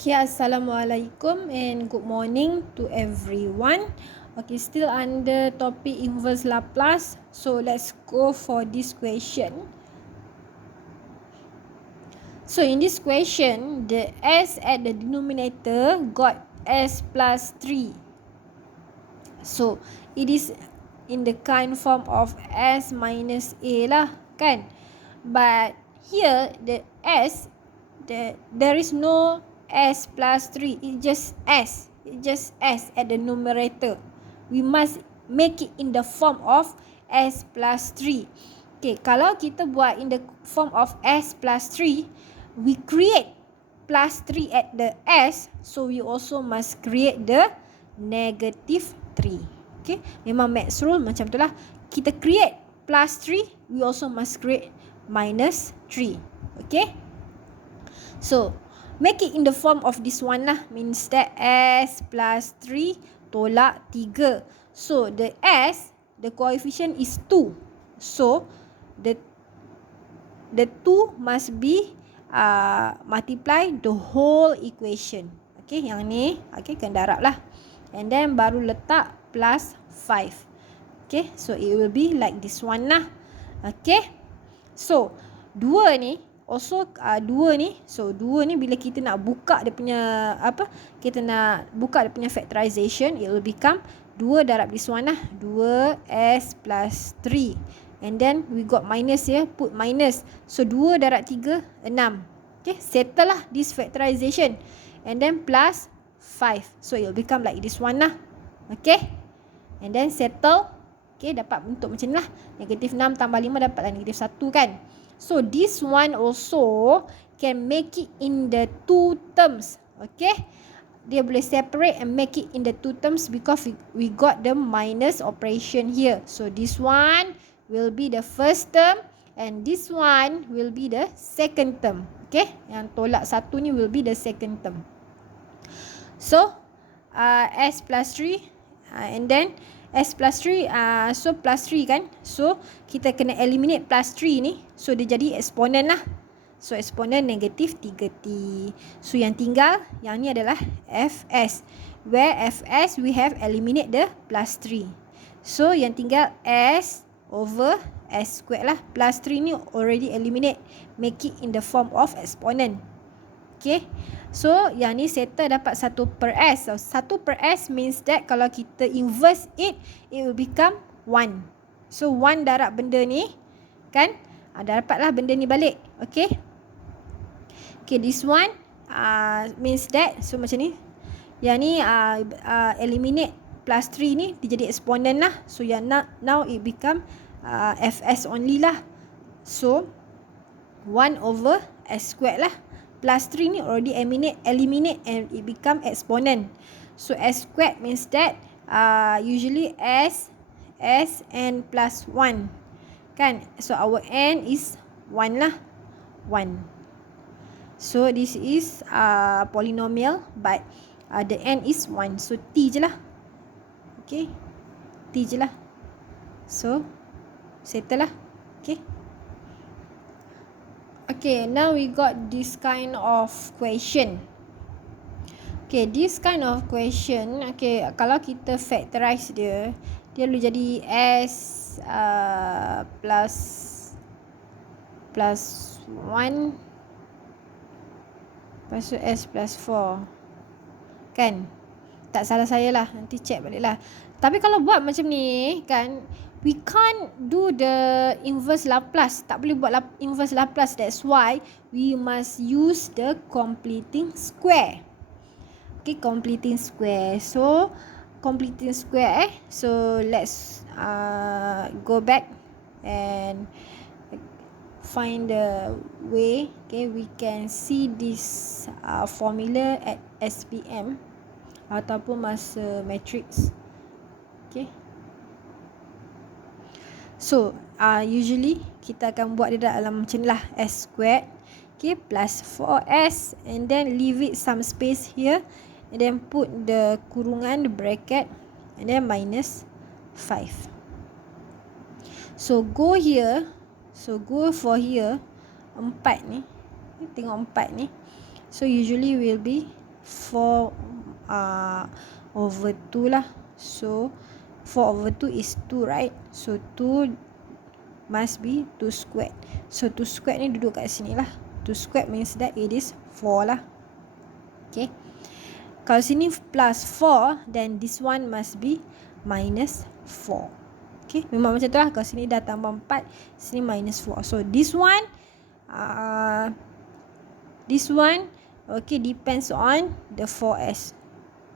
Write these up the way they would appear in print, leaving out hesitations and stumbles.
Okay, Assalamualaikum and good morning to everyone. Okay, still under topic inverse Laplace. So let's go for this question. So in this question, the s at the denominator got s plus 3. So it is in the kind form of s minus a lah, kan? But here the s, there is no s plus 3. It just s. It just s at the numerator. We must make it in the form of s plus 3. Okay, kalau kita buat in the form of s plus 3, we create plus 3 at the s, so we also must create the negative 3. Okay, memang maths rule macam tu lah. Kita create plus 3, we also must create minus 3. Okay, so make it in the form of this one lah. Means that s plus 3 tolak 3. So the s, the coefficient is 2. So the 2 must be multiply the whole equation. Okay, yang ni okay, kena darab lah. And then baru letak plus 5. Okay, so it will be like this one lah. Okay, so 2 ni also 2 ni, so 2 ni bila kita nak buka dia punya kita nak buka dia punya factorization, it will become 2 darab this one lah, 2s plus 3. And then we got minus here, put minus. So 2 darab 3, 6. Okay, settle lah this factorization. And then plus 5. So it will become like this one lah. Okay, and then settle. Okay, dapat bentuk macam ni lah. Negatif 6 tambah 5 dapatlah negatif 1 kan. So this one also can make it in the 2 terms. Okay, dia boleh separate and make it in the 2 terms because we got the minus operation here. So this one will be the first term and this one will be the second term. Okay, yang tolak 1 ni will be the second term. So s plus 3 and then s plus 3, so plus 3 kan. So kita kena eliminate plus 3 ni. So dia jadi eksponen lah. So eksponen negatif 3t. So yang tinggal yang ni adalah fs. Where fs we have eliminate the plus 3. So yang tinggal s over s squared lah. Plus 3 ni already eliminate. Make it in the form of exponent. Okay, so yang ni settle dapat 1 per s. So 1 per s means that kalau kita inverse it, it will become 1. So 1 darab benda ni kan, dah dapatlah benda ni balik. Okay, okay, this one means that, so macam ni. Yang ni eliminate plus 3 ni, dia jadi exponent lah. So yang now it become fs only lah. So 1 over s squared lah. Plus 3 ni already eliminate and it become exponent. So s squared means that usually s n plus 1 kan. So our n is 1 lah, 1. So this is polynomial but the n is 1. So t je lah. Okay, t je lah. So settle lah. Okay, okay, now we got this kind of question. Okay, this kind of question, okay, kalau kita factorize dia, dia boleh jadi s plus 1 lepas tu s plus 4 kan. Tak salah saya lah, nanti check balik lah. Tapi kalau buat macam ni kan, we can't do the inverse Laplace. Tak boleh buat inverse Laplace. That's why we must use the completing square. Okay, completing square. So completing square so let's go back and find the way. Okay, we can see this formula at SPM ataupun masa matrix. Okay, so usually kita akan buat dia dalam macam ni lah, s squared, okay, plus 4s and then leave it some space here and then put the kurungan, the bracket and then minus 5. So go here, so go for here 4 ni, tengok 4 ni, so usually will be 4 over 2 lah. So 4 over 2 is 2, right? So 2 must be 2 squared. So 2 squared ni duduk kat sini lah. 2 squared means that it is 4 lah. Okay. Kalau sini plus 4, then this one must be minus 4. Okay, memang macam tu lah. Kalau sini dah tambah 4, sini minus 4. So this one okay, depends on the 4s.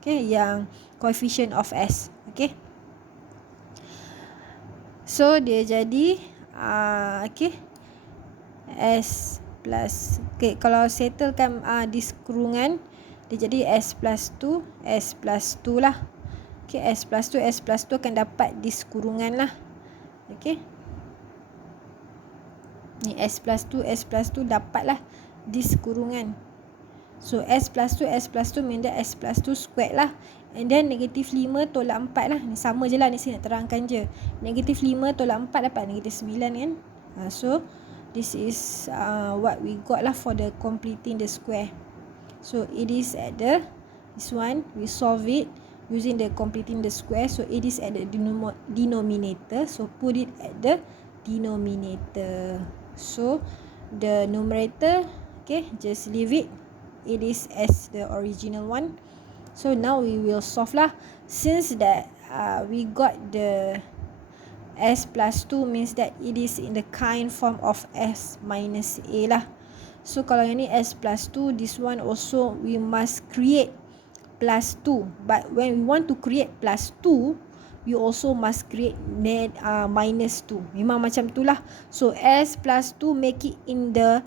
Okay, yang coefficient of s. Okay, so dia jadi okay, s plus, okay, kalau settlekan this kurungan, dia jadi s plus 2 lah. Okay, s plus 2 akan dapat this kurungan lah. Okay, ni s plus 2 dapat lah this kurungan. So s plus 2 mean that s plus 2 squared lah. And then negatif 5 tolak 4 lah. Ni sama je lah, ni saya nak terangkan je. Negatif 5 tolak 4 dapat negatif 9 kan. So this is what we got lah for the completing the square. So it is at the, this one we solve it using the completing the square. So it is at the denominator. So put it at the denominator. So the numerator, okay, just leave it. It is as the original one. So now we will solve lah. Since that we got the s plus 2 means that it is in the kind form of s minus a lah. So kalau yang ni s plus 2, this one also we must create plus 2. But when we want to create plus 2, we also must create minus 2. Memang macam tu lah. So s plus 2 make it in the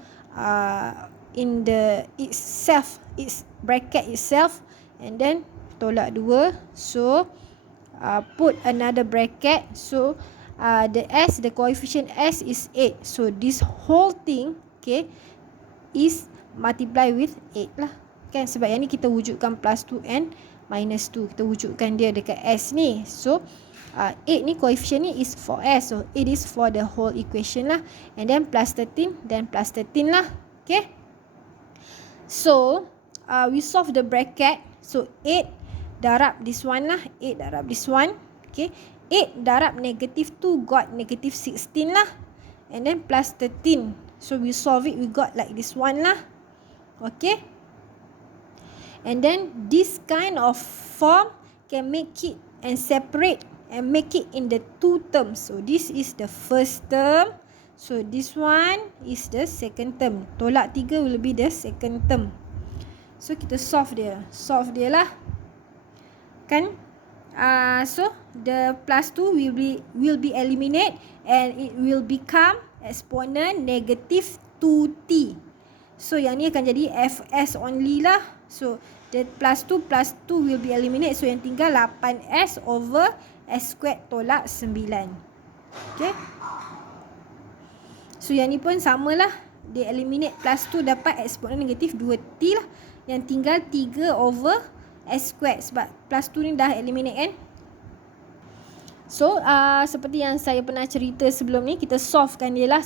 itself, its bracket itself, and then tolak 2. So put another bracket. So the s, the coefficient s is 8. So this whole thing, okay, is multiply with 8 lah. Kan, sebab yang ni kita wujudkan plus 2 and minus 2. Kita wujudkan dia dekat s ni. So 8 ni coefficient ni is for s. So it is for the whole equation lah. And then plus 13, then plus 13 lah. Okay. So we solve the bracket. So 8 darab this one lah. 8 darab this one. Okay. 8 darab negative 2 got negative 16 lah. And then plus 13. So we solve it, we got like this one lah. Okay. And then this kind of form can make it and separate and make it in the two terms. So this is the first term. So this one is the second term. Tolak 3 will be the second term. So kita solve dia. Solve dia lah. Kan? So the plus 2 will be eliminate and it will become exponent negative 2t. So yang ni akan jadi fs only lah. So the plus 2 will be eliminate. So yang tinggal 8s over s squared tolak 9. Okay. So yang ni pun samalah. Dia eliminate plus 2 dapat exponent negatif 2t lah. Yang tinggal 3 over s squared. Sebab plus 2 ni dah eliminate kan. So seperti yang saya pernah cerita sebelum ni, kita solvekan dia lah.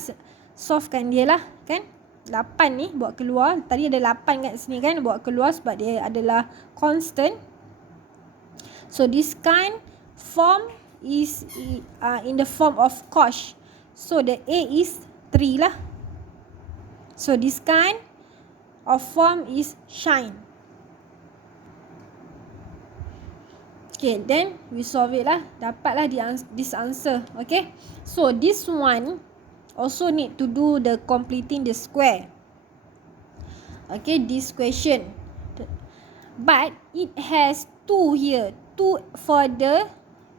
Solvekan dia lah kan. 8 ni bawa keluar. Tadi ada 8 kat sini kan. Bawa keluar sebab dia adalah constant. So this kind form is in the form of cosh. So the A is 3 lah. So this kind of form is shine. Okay, then we solve it lah. Dapatlah this answer. Okay. So this one also need to do the completing the square. Okay, this question. But it has 2 here. 2 for the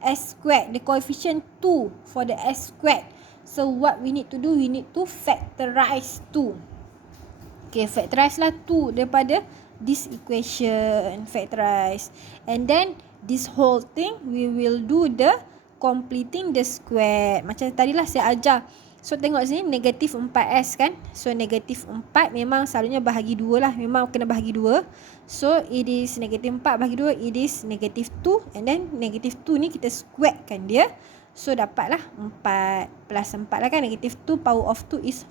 s squared. The coefficient 2 for the s squared. So what we need to do, we need to factorize 2. Okay, factorize lah 2 daripada this equation. Factorize. And then this whole thing, we will do the completing the square. Macam tadilah saya ajar. So tengok sini, negatif 4s kan. So negatif 4 memang selalunya bahagi 2 lah. Memang kena bahagi 2. So it is negatif 4 bahagi 2, it is negatif 2. And then negatif 2 ni kita squarekan dia. So dapatlah 4 plus 4 lah kan. Negatif 2 power of 2 is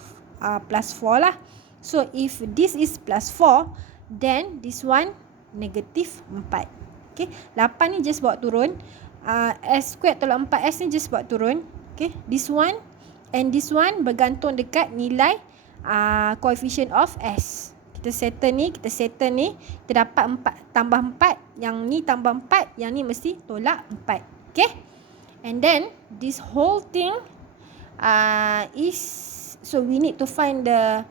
plus 4 lah. So if this is plus 4, then this one negatif 4. Okay, 8 ni just bawa turun. S squared tolak 4S ni just bawa turun. Okay, this one and this one bergantung dekat nilai coefficient of S. Kita settle ni, kita dapat 4 tambah 4, yang ni tambah 4, yang ni mesti tolak 4. Okay, and then this whole thing so we need to find the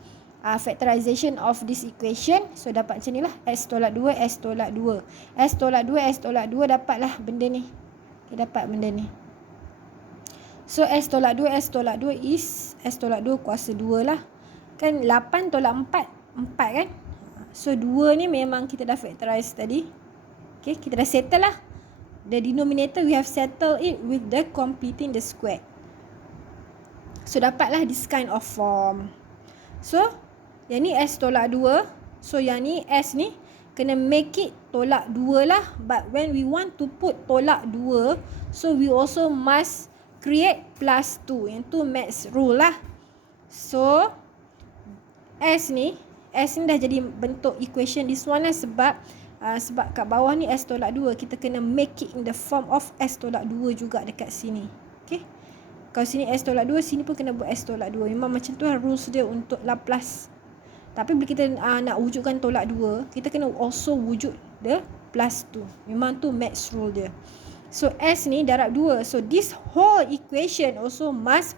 factorization of this equation. So dapat macam ni lah, S tolak 2, S tolak 2, S tolak 2, S tolak 2, dapatlah benda ni. Okay, dapat benda ni. So S tolak 2, S tolak 2 is S tolak 2 kuasa 2 lah. Kan 8 tolak 4, 4 kan. So 2 ni memang kita dah factorize tadi. Okay, kita dah settle lah. The denominator we have settled it with the completing the square. So dapatlah this kind of form. So yang ni S tolak 2. So yang ni S ni kena make it tolak 2 lah. But when we want to put tolak 2, so we also must create plus 2. Yang tu maths rule lah. So S ni dah jadi bentuk equation this one lah. Sebab kat bawah ni S tolak 2, kita kena make it in the form of S tolak 2 juga dekat sini. Okay, kalau sini S tolak 2, sini pun kena buat S tolak 2. Memang macam tu lah rules dia untuk Laplace. Tapi bila kita nak wujudkan tolak 2, kita kena also wujud the plus 2. Memang tu maths rule dia. So S ni darab 2. So this whole equation also must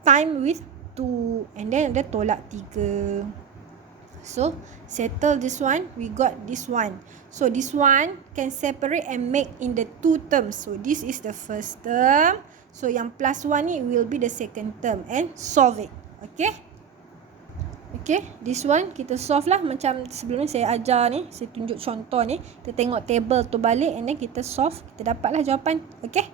time with 2. And then ada tolak 3. So settle this one, we got this one. So this one can separate and make in the 2 terms. So this is the first term. So yang plus 1 ni will be the second term, and solve it. Okay, okay, this one kita solve lah. Macam sebelum ni saya ajar ni, saya tunjuk contoh ni. Kita tengok table tu balik and then kita solve. Kita dapatlah jawapan. Okay.